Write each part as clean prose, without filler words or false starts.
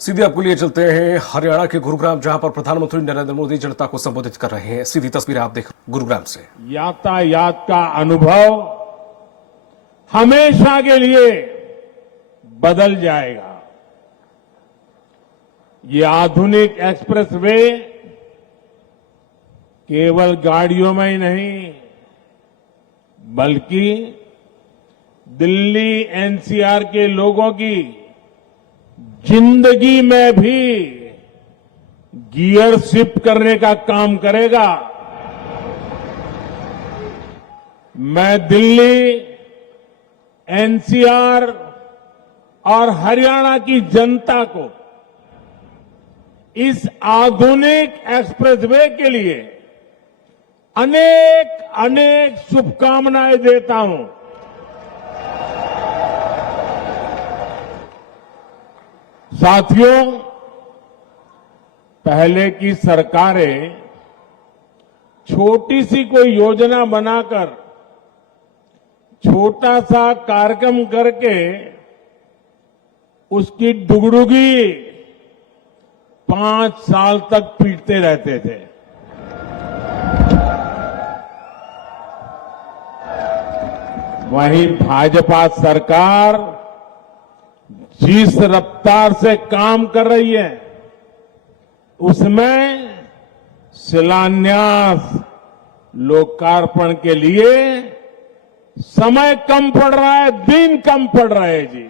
सीधे आपको लिए चलते हैं हरियाणा के गुरुग्राम, जहां पर प्रधानमंत्री नरेंद्र मोदी जनता को संबोधित कर रहे हैं। सीधी तस्वीर आप देख गुरुग्राम से। यातायात का अनुभव हमेशा के लिए बदल जाएगा। ये आधुनिक एक्सप्रेसवे केवल गाड़ियों में ही नहीं, बल्कि दिल्ली एनसीआर के लोगों की जिंदगी में भी गियर शिफ्ट करने का काम करेगा। मैं दिल्ली, एनसीआर और हरियाणा की जनता को इस आधुनिक एक्सप्रेसवे के लिए अनेक अनेक शुभकामनाएं देता हूं। साथियों, पहले की सरकारें छोटी सी कोई योजना बनाकर, छोटा सा कार्यक्रम करके उसकी डुगडुगी 5 साल तक पीटते रहते थे। वहीं भाजपा सरकार जिस रफ्तार से काम कर रही है, उसमें शिलान्यास, लोकार्पण के लिए समय कम पड़ रहा है, दिन कम पड़ रहे हैं जी।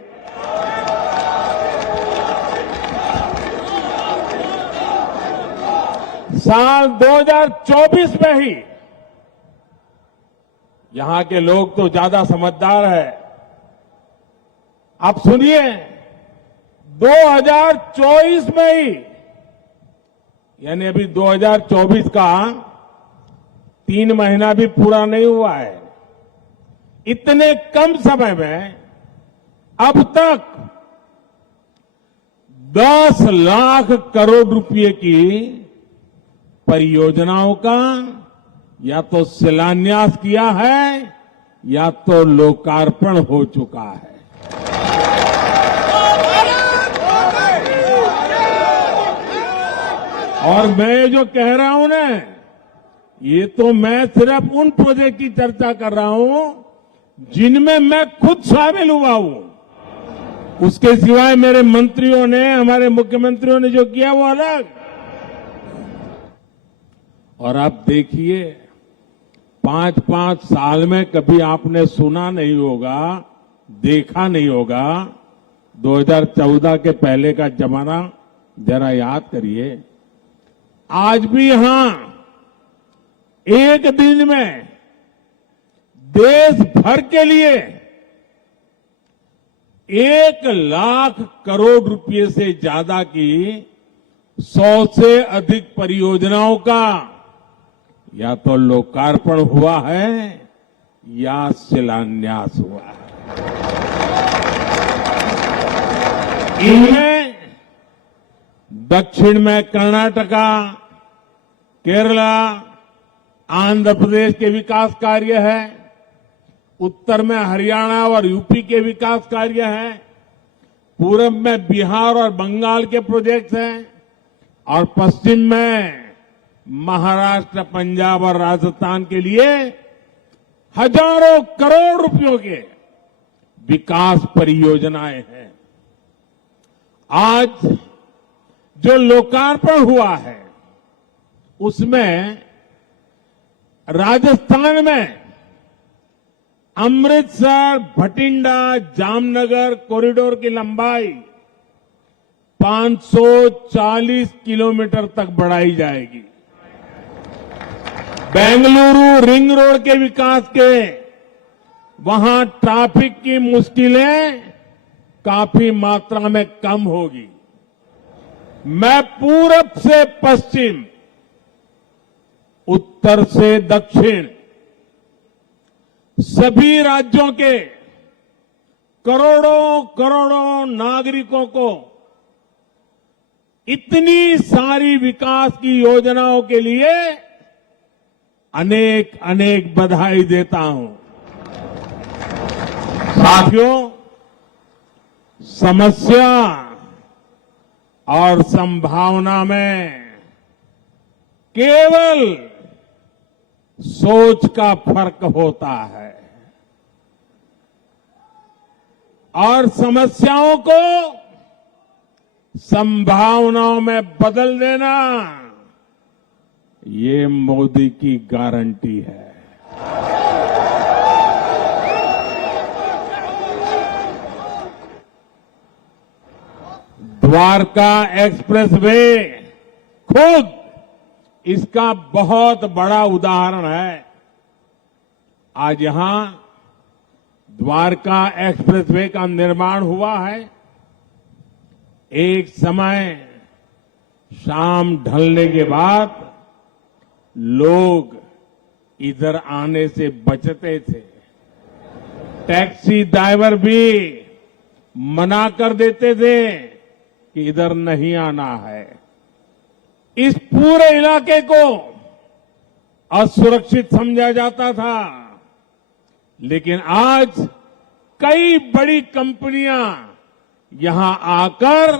साल 2024 में ही, यहां के लोग तो ज्यादा समझदार है, आप सुनिए, 2024 में ही, यानी अभी 2024 का 3 महीना भी पूरा नहीं हुआ है, इतने कम समय में अब तक 10 लाख करोड़ रुपए की परियोजनाओं का या तो शिलान्यास किया है या तो लोकार्पण हो चुका है। और मैं जो कह रहा हूं ना, ये तो मैं सिर्फ उन प्रोजेक्ट की चर्चा कर रहा हूं जिनमें मैं खुद शामिल हुआ हूं। उसके सिवाय मेरे मंत्रियों ने, हमारे मुख्यमंत्रियों ने जो किया वो अलग। और आप देखिए, 5-5 साल में कभी आपने सुना नहीं होगा, देखा नहीं होगा। 2014 के पहले का जमाना जरा याद करिए। आज भी यहां एक दिन में देश भर के लिए 1 लाख करोड़ रुपए से ज्यादा की 100 से अधिक परियोजनाओं का या तो लोकार्पण हुआ है या शिलान्यास हुआ है। इनमें दक्षिण में कर्नाटका, केरला, आंध्र प्रदेश के विकास कार्य है, उत्तर में हरियाणा और यूपी के विकास कार्य है, पूरब में बिहार और बंगाल के प्रोजेक्ट्स हैं, और पश्चिम में महाराष्ट्र, पंजाब और राजस्थान के लिए हजारों करोड़ रुपयों के विकास परियोजनाएं हैं। आज जो लोकार्पण हुआ है, उसमें राजस्थान में अमृतसर, भटिंडा, जामनगर कॉरिडोर की लंबाई 540 किलोमीटर तक बढ़ाई जाएगी। बेंगलुरु रिंग रोड के विकास के, वहां ट्रैफिक की मुश्किलें काफी मात्रा में कम होगी। मैं पूरब से पश्चिम, उत्तर से दक्षिण, सभी राज्यों के करोड़ों करोड़ों नागरिकों को इतनी सारी विकास की योजनाओं के लिए अनेक अनेक बधाई देता हूं। साथियों, समस्या और संभावना में केवल सोच का फर्क होता है और समस्याओं को संभावनाओं में बदल देना ये मोदी की गारंटी है। द्वारका एक्सप्रेसवे खुद इसका बहुत बड़ा उदाहरण है। आज यहां द्वारका एक्सप्रेसवे का निर्माण हुआ है। एक समय शाम ढलने के बाद लोग इधर आने से बचते थे। टैक्सी ड्राइवर भी मना कर देते थे कि इधर नहीं आना है। इस पूरे इलाके को असुरक्षित समझा जाता था, लेकिन आज कई बड़ी कंपनियां यहां आकर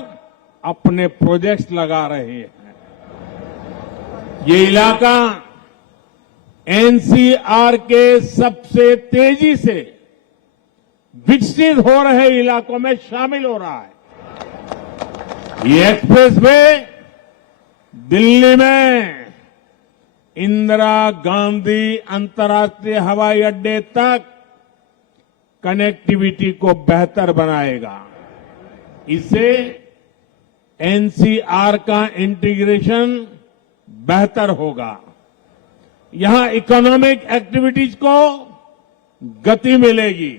अपने प्रोजेक्ट्स लगा रहे हैं। ये इलाका एनसीआर के सबसे तेजी से विकसित हो रहे इलाकों में शामिल हो रहा है। ये एक्सप्रेसवे दिल्ली में इंदिरा गांधी अंतर्राष्ट्रीय हवाई अड्डे तक कनेक्टिविटी को बेहतर बनाएगा। इससे एनसीआर का इंटीग्रेशन बेहतर होगा। यहां इकोनॉमिक एक्टिविटीज को गति मिलेगी।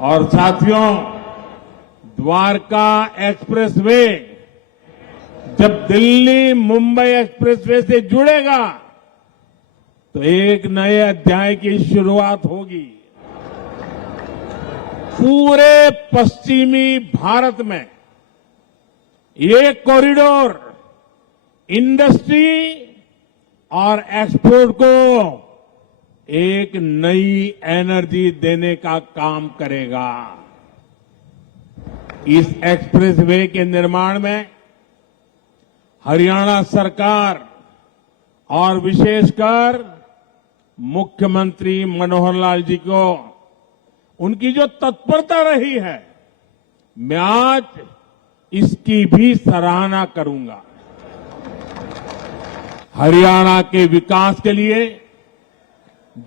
और साथियों, द्वारका एक्सप्रेसवे जब दिल्ली मुंबई एक्सप्रेसवे से जुड़ेगा तो एक नए अध्याय की शुरुआत होगी। पूरे पश्चिमी भारत में ये कॉरिडोर इंडस्ट्री और एक्सपोर्ट को एक नई एनर्जी देने का काम करेगा। इस एक्सप्रेसवे के निर्माण में हरियाणा सरकार और विशेषकर मुख्यमंत्री मनोहर लाल जी को उनकी जो तत्परता रही है, मैं आज इसकी भी सराहना करूंगा। हरियाणा के विकास के लिए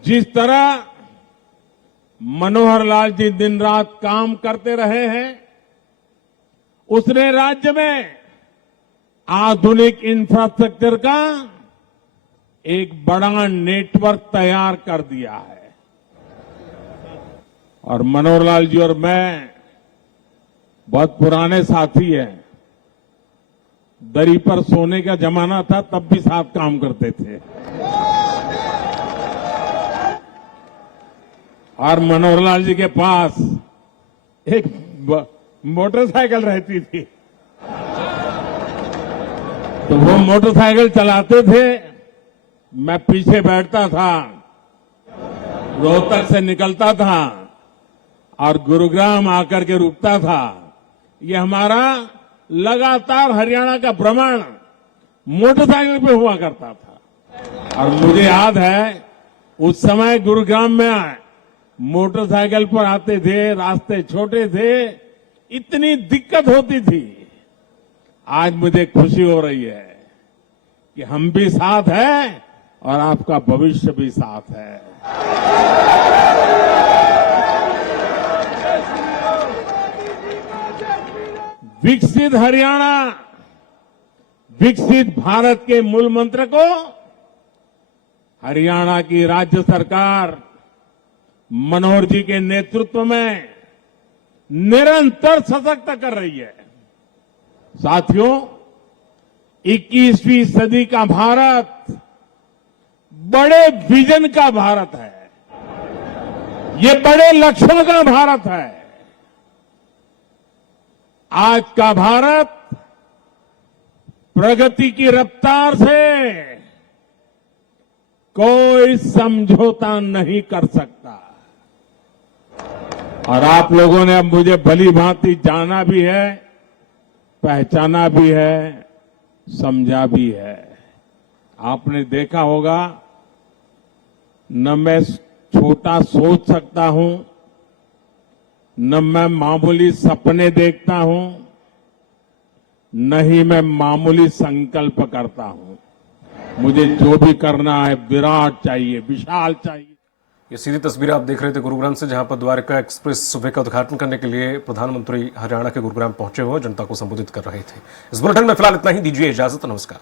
जिस तरह मनोहर लाल जी दिन रात काम करते रहे हैं, उसने राज्य में आधुनिक इंफ्रास्ट्रक्चर का एक बड़ा नेटवर्क तैयार कर दिया है। और मनोहर लाल जी और मैं बहुत पुराने साथी हैं। दरी पर सोने का जमाना था, तब भी साथ काम करते थे। और मनोहर लाल जी के पास एक मोटरसाइकिल रहती थी, तो वो मोटरसाइकिल चलाते थे, मैं पीछे बैठता था, रोहतक से निकलता था और गुरुग्राम आकर के रुकता था। ये हमारा लगातार हरियाणा का भ्रमण मोटरसाइकिल पे हुआ करता था। और मुझे याद है उस समय गुरुग्राम में मोटरसाइकिल पर आते थे, रास्ते छोटे थे, इतनी दिक्कत होती थी। आज मुझे खुशी हो रही है कि हम भी साथ हैं और आपका भविष्य भी साथ है। विकसित हरियाणा, विकसित भारत के मूल मंत्र को हरियाणा की राज्य सरकार मनोहर जी के नेतृत्व में निरंतर सशक्त कर रही है। साथियों, 21वीं सदी का भारत बड़े विजन का भारत है। ये बड़े लक्ष्यों का भारत है। आज का भारत प्रगति की रफ्तार से कोई समझौता नहीं कर सकता। और आप लोगों ने अब मुझे भली भांति जाना भी है, पहचाना भी है, समझा भी है। आपने देखा होगा, न मैं छोटा सोच सकता हूं, न मैं मामूली सपने देखता हूं, न ही मैं मामूली संकल्प करता हूं। मुझे जो भी करना है विराट चाहिए, विशाल चाहिए। ये सीधी तस्वीर आप देख रहे थे गुरुग्राम से, जहां पर द्वारका एक्सप्रेस वे का उद्घाटन करने के लिए प्रधानमंत्री हरियाणा के गुरुग्राम पहुंचे हुए जनता को संबोधित कर रहे थे। इस बुलेटिन में फिलहाल इतना ही। दीजिए इजाजत, नमस्कार।